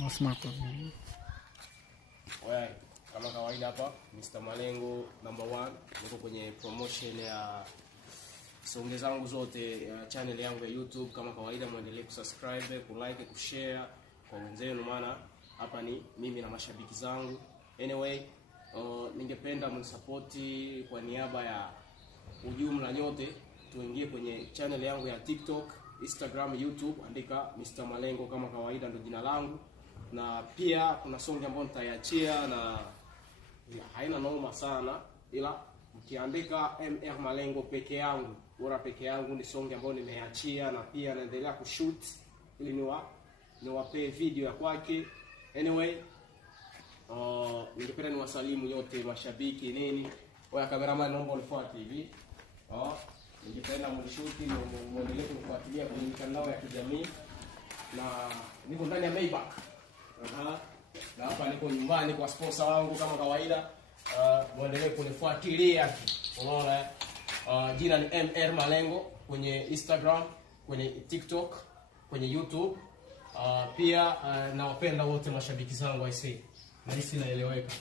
Nasema kwa wewe kama kawaida hapa Mr. Malengo number 1, niko kwenye promotion ya songe zangu zote ya channel yangu ya YouTube. Kama kawaida muendelee kusubscribe, kulike, kushare kwa wenzenu, maana hapa ni mimi na mashabiki zangu. Anyway, ningependa mnisupport kwa niaba ya ujumla nyote, tuingie kwenye channel yangu ya TikTok, Instagram, YouTube, andika Mr. Malengo kama kawaida, ndio jina langu. Na pia kuna song ambayo nitaiachia na haina noma sana, ila mkiandika MR Malengo peke yangu, bora peke yangu, ni song ambayo nimeachia na pia naendelea kushoot ili niwape video ya kwake. Anyway, ningependa niwasalimu yote mashabiki nini. Oya cameraman, naomba unifuate hivi. Ningependa mnishuti na muendelee kunifuatilia kwenye mitandao ya kijamii, na niko ndani ya Maybach. Na hapa niko nyumbani kwa sponsor wangu kama kawaida. Muendelee kunifuatilia. Unaona, jina ni MR Malengo kwenye Instagram, kwenye TikTok, kwenye YouTube. Pia nawapenda wote mashabiki zangu, I say. Na hisi naeleweka.